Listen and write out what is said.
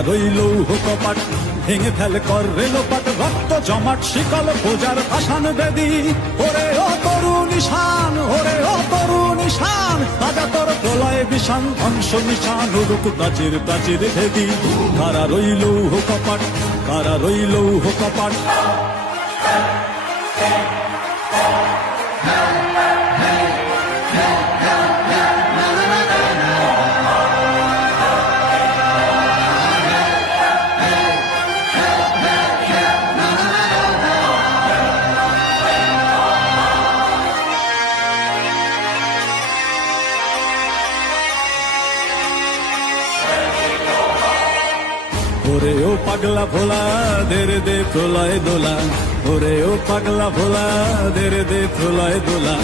রইল কপাট ভেঙে ফেলে কর রেলোপাট রক্ত জমাট শিকল বোজার ভাসান বেদি ওরে ও তরু নিশান ওরে ও তরু নিশান তাজা তোর প্রলয় বিষান ধ্বংস নিশান উড়ুক প্রাচীর প্রাচীর ভেদি কারা রইল কপাট কারা রইল কপাট ওরে ও পাগলা ভোলা দে প্রলয় দোলা ওরে ও পাগলা ভোলা দে প্রলয় দোলা